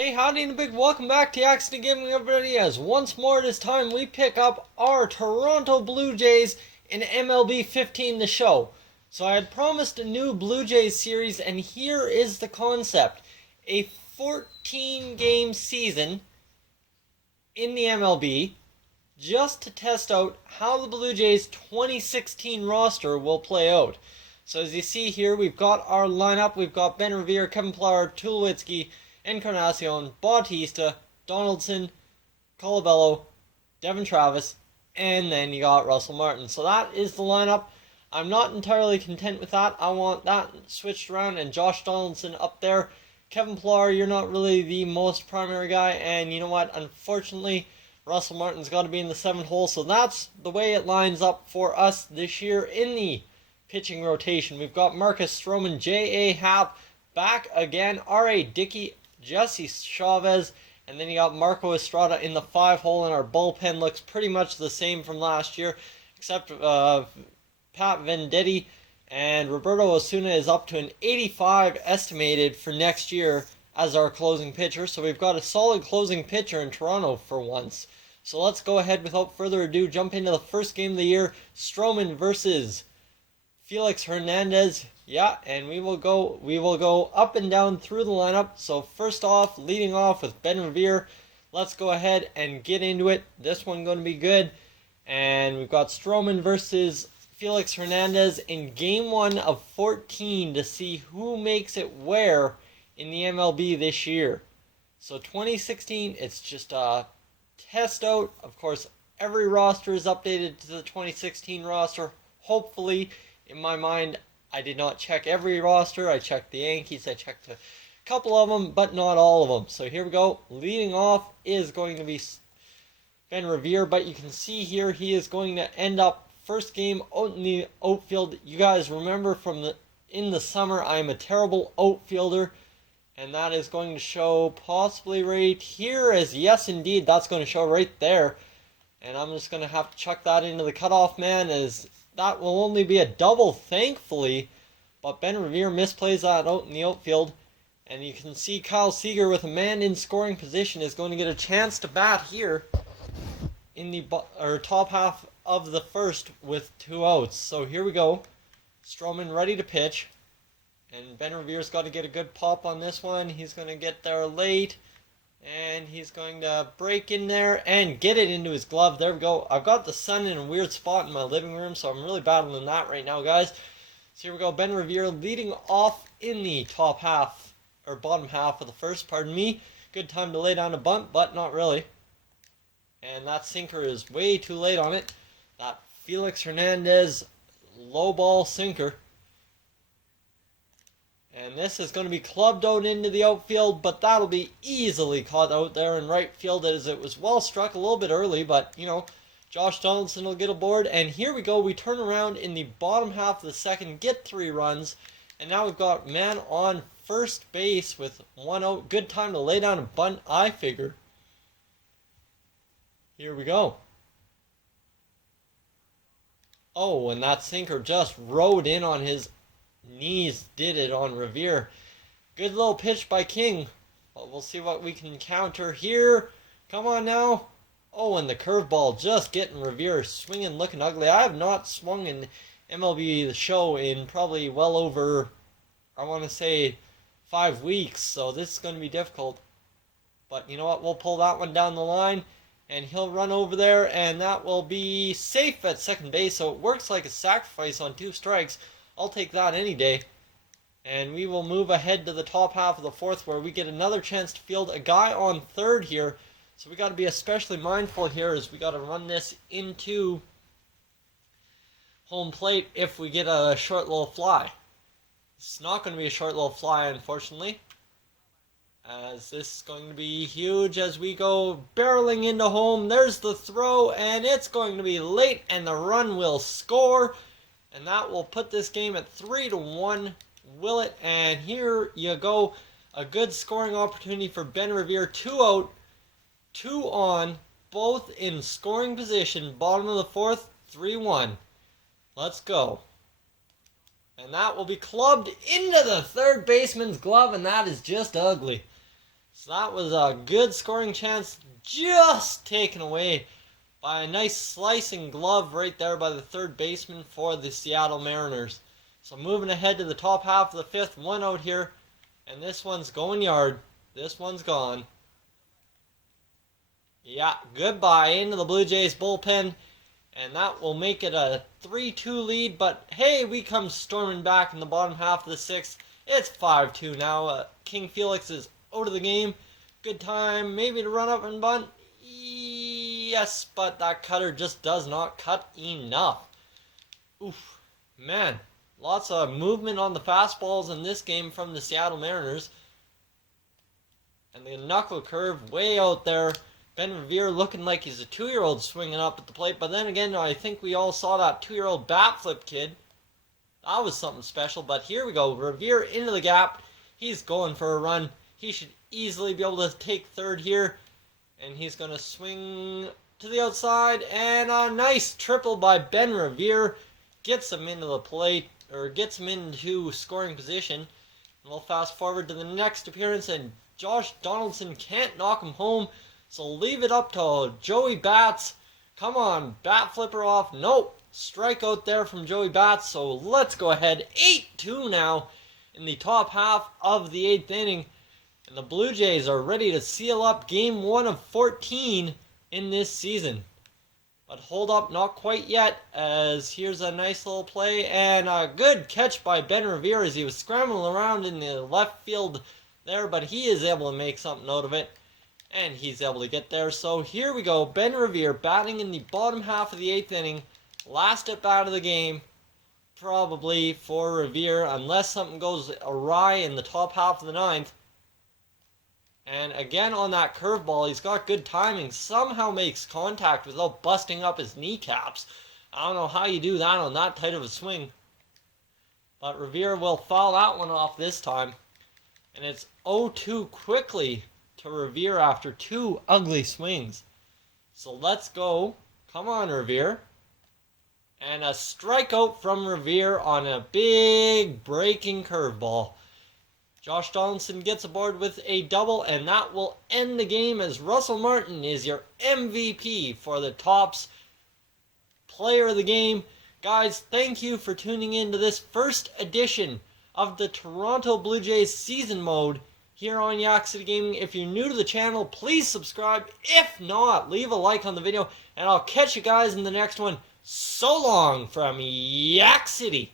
Hey, howdy and a big welcome back to Accident Gaming, everybody, as once more this time we pick up our Toronto Blue Jays in MLB 15 the show. So I had promised a new Blue Jays series, and here is the concept. A 14 game season in the MLB, just to test out how the Blue Jays 2016 roster will play out. So as you see here, we've got our lineup. We've got Ben Revere, Kevin Pillar, Tulowitzki, Encarnacion, Bautista, Donaldson, Colabello, Devin Travis, and then you got Russell Martin. So that is the lineup. I'm not entirely content with that. I want that switched around and Josh Donaldson up there. Kevin Pillar, you're not really the most primary guy, and you know what? Unfortunately, Russell Martin's got to be in the 7th hole, so that's the way it lines up for us this year in the pitching rotation. We've got Marcus Stroman, J.A. Happ back again, R.A. Dickey, Jesse Chavez, and then you got Marco Estrada in the 5 hole, and our bullpen looks pretty much the same from last year, except Pat Venditti, and Roberto Osuna is up to an 85 estimated for next year as our closing pitcher. So we've got a solid closing pitcher in Toronto for once. So let's go ahead without further ado, jump into the first game of the year, Stroman versus Felix Hernandez. Yeah, and we will go up and down through the lineup. So first off, leading off with Ben Revere. Let's go ahead and get into it. This one going to be good. And we've got Stroman versus Felix Hernandez in game 1 of 14 to see who makes it where in the MLB this year. So 2016, it's just a test out. Of course, every roster is updated to the 2016 roster. Hopefully, in my mind, I did not check every roster. I checked the Yankees. I checked a couple of them, but not all of them. So here we go. Leading off is going to be Ben Revere, but you can see here he is going to end up first game out in the outfield. You guys remember from in the summer, I'm a terrible outfielder, and that is going to show possibly right here as yes, indeed, that's going to show right there. And I'm just going to have to chuck that into the cutoff man, as that will only be a double, thankfully. But Ben Revere misplays that out in the outfield. And you can see Kyle Seager with a man in scoring position is going to get a chance to bat here in the top half of the first with 2 outs. So here we go. Stroman ready to pitch. And Ben Revere's got to get a good pop on this one. He's going to get there late. And he's going to break in there and get it into his glove. There we go. I've got the sun in a weird spot in my living room, so I'm really battling that right now, guys. So here we go. Ben Revere leading off in the top half, or bottom half of the first, pardon me. Good time to lay down a bunt, but not really. And that sinker is way too late on it. That Felix Hernandez low ball sinker. And this is going to be clubbed out into the outfield, but that'll be easily caught out there in right field, as it was well struck a little bit early, but, you know, Josh Donaldson will get aboard. And here we go. We turn around in the bottom half of the second, get 3 runs, and now we've got man on first base with 1 out. Good time to lay down a bunt, I figure. Here we go. Oh, and that sinker just rode in on his knees, did it on Revere. Good little pitch by King, but we'll see what we can counter here. Come on now. Oh, and the curveball just getting Revere swinging, looking ugly. I have not swung in MLB the show in probably well over, I want to say, 5 weeks, so this is going to be difficult. But you know what, we'll pull that one down the line, and he'll run over there, and that will be safe at second base. So it works like a sacrifice on 2 strikes. I'll take that any day. And we will move ahead to the top half of the fourth, where we get another chance to field a guy on third here. So we got to be especially mindful here, as we got to run this into home plate if we get a short little fly. It's not going to be a short little fly, unfortunately, as this is going to be huge as we go barreling into home. There's the throw, and it's going to be late, and the run will score. And that will put this game at 3-1, will it? And here you go. A good scoring opportunity for Ben Revere. 2 out, 2 on, both in scoring position. Bottom of the fourth, 3-1. Let's go. And that will be clubbed into the third baseman's glove, and that is just ugly. So that was a good scoring chance, just taken away by a nice slicing glove right there by the third baseman for the Seattle Mariners. So moving ahead to the top half of the fifth, one out here, and this one's going yard. This one's gone. Yeah, goodbye into the Blue Jays bullpen, and that will make it a 3-2 lead, but hey, we come storming back in the bottom half of the sixth. It's 5-2 now. King Felix is out of the game. Good time maybe to run up and bunt. Yes, but that cutter just does not cut enough. Oof, man. Lots of movement on the fastballs in this game from the Seattle Mariners. And the knuckle curve way out there. Ben Revere looking like he's a 2-year-old swinging up at the plate. But then again, I think we all saw that 2-year-old bat flip kid. That was something special. But here we go. Revere into the gap. He's going for a run. He should easily be able to take third here. And he's going to swing to the outside. And a nice triple by Ben Revere. Gets him into the plate. Or gets him into scoring position. And we'll fast forward to the next appearance. And Josh Donaldson can't knock him home. So leave it up to Joey Bats. Come on, bat flipper off. Nope. Strikeout there from Joey Bats. So let's go ahead. 8-2 now in the top half of the 8th inning. And the Blue Jays are ready to seal up game 1 of 14 in this season. But hold up, not quite yet, as here's a nice little play. And a good catch by Ben Revere as he was scrambling around in the left field there. But he is able to make something out of it. And he's able to get there. So here we go. Ben Revere batting in the bottom half of the 8th inning. Last at bat of the game. Probably for Revere. Unless something goes awry in the top half of the 9th. And again on that curveball. He's got good timing. Somehow makes contact without busting up his kneecaps. I don't know how you do that on that tight of a swing. But Revere will foul that one off this time. And it's 0-2 quickly to Revere after 2 ugly swings. So let's go. Come on, Revere. And a strikeout from Revere on a big breaking curveball. Josh Donaldson gets aboard with a double, and that will end the game as Russell Martin is your MVP for the Topps Player of the Game. Guys, thank you for tuning in to this first edition of the Toronto Blue Jays season mode here on Yak City Gaming. If you're new to the channel, please subscribe. If not, leave a like on the video, and I'll catch you guys in the next one. So long from Yak City.